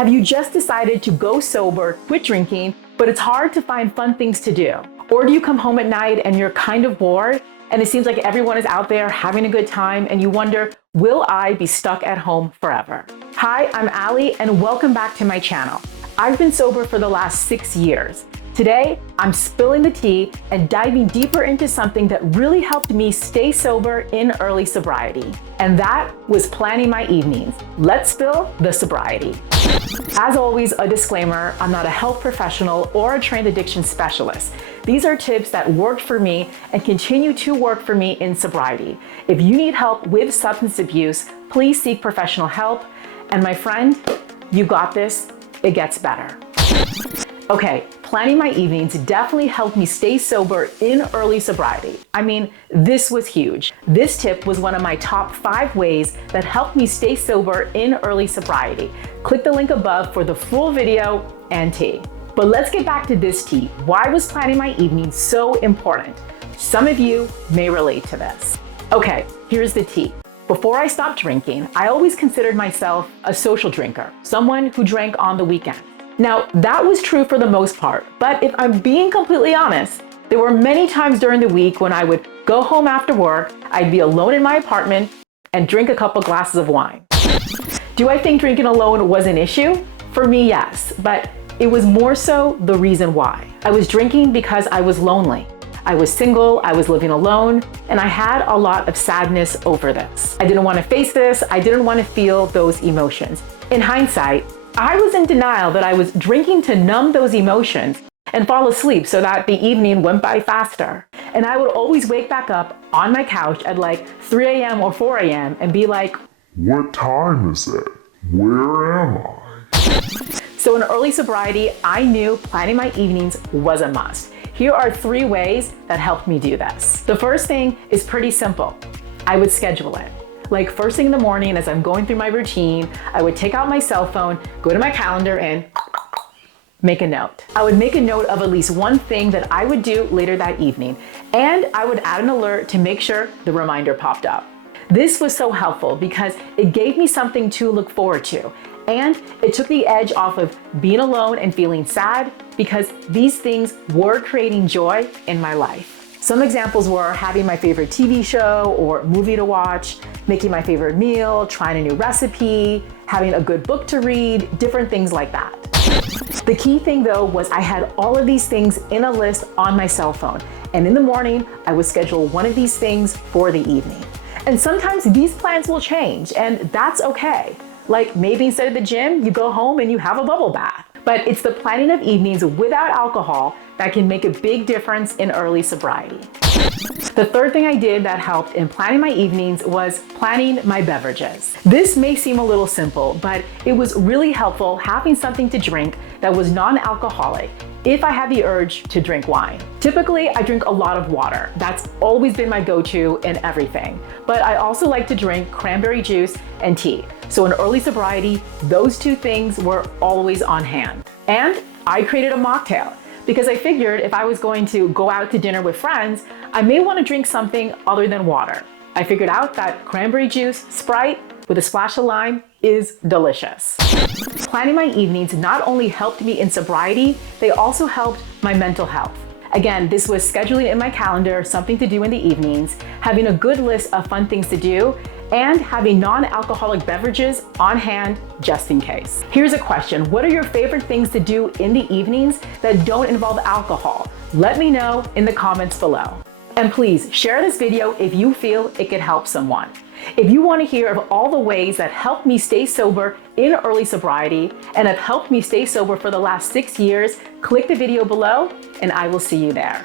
Have you just decided to go sober, quit drinking, but it's hard to find fun things to do? Or do you come home at night and you're kind of bored and it seems like everyone is out there having a good time and you wonder, will I be stuck at home forever? Hi, I'm Allie and welcome back to my channel. I've been sober for the last 6 years. Today, I'm spilling the tea and diving deeper into something that really helped me stay sober in early sobriety. And that was planning my evenings. Let's spill the sobriety. As always, a disclaimer, I'm not a health professional or a trained addiction specialist. These are tips that worked for me and continue to work for me in sobriety. If you need help with substance abuse, please seek professional help. And my friend, you got this, it gets better. Okay, planning my evenings definitely helped me stay sober in early sobriety. I mean, this was huge. This tip was one of my top 5 ways that helped me stay sober in early sobriety. Click the link above for the full video and tea. But let's get back to this tea. Why was planning my evenings so important? Some of you may relate to this. Okay, here's the tea. Before I stopped drinking, I always considered myself a social drinker, someone who drank on the weekend. Now, that was true for the most part, but if I'm being completely honest, there were many times during the week when I would go home after work, I'd be alone in my apartment and drink a couple glasses of wine. Do I think drinking alone was an issue? For me, yes, but it was more so the reason why. I was drinking because I was lonely. I was single, I was living alone, and I had a lot of sadness over this. I didn't want to face this, I didn't want to feel those emotions. In hindsight, I was in denial that I was drinking to numb those emotions and fall asleep so that the evening went by faster. And I would always wake back up on my couch at like 3 a.m. or 4 a.m. and be like, what time is it? Where am I? So in early sobriety, I knew planning my evenings was a must. Here are 3 ways that helped me do this. The first thing is pretty simple. I would schedule it. Like first thing in the morning as I'm going through my routine, I would take out my cell phone, go to my calendar and make a note. I would make a note of at least one thing that I would do later that evening, and I would add an alert to make sure the reminder popped up. This was so helpful because it gave me something to look forward to, and it took the edge off of being alone and feeling sad because these things were creating joy in my life. Some examples were having my favorite TV show or movie to watch, making my favorite meal, trying a new recipe, having a good book to read, different things like that. The key thing though was I had all of these things in a list on my cell phone, and in the morning I would schedule one of these things for the evening. And sometimes these plans will change, and that's okay. Like maybe instead of the gym, you go home and you have a bubble bath. But it's the planning of evenings without alcohol that can make a big difference in early sobriety. The third thing I did that helped in planning my evenings was planning my beverages. This may seem a little simple, but it was really helpful having something to drink that was non-alcoholic if I had the urge to drink wine. Typically, I drink a lot of water. That's always been my go-to in everything. But I also like to drink cranberry juice and tea. So in early sobriety, those 2 things were always on hand. And I created a mocktail because I figured if I was going to go out to dinner with friends, I may want to drink something other than water. I figured out that cranberry juice, Sprite, with a splash of lime is delicious. Planning my evenings not only helped me in sobriety, they also helped my mental health. Again, this was scheduling in my calendar something to do in the evenings, having a good list of fun things to do, and having non-alcoholic beverages on hand just in case. Here's a question. What are your favorite things to do in the evenings that don't involve alcohol? Let me know in the comments below. And please share this video if you feel it could help someone. If you want to hear of all the ways that helped me stay sober in early sobriety and have helped me stay sober for the last 6 years, click the video below and I will see you there.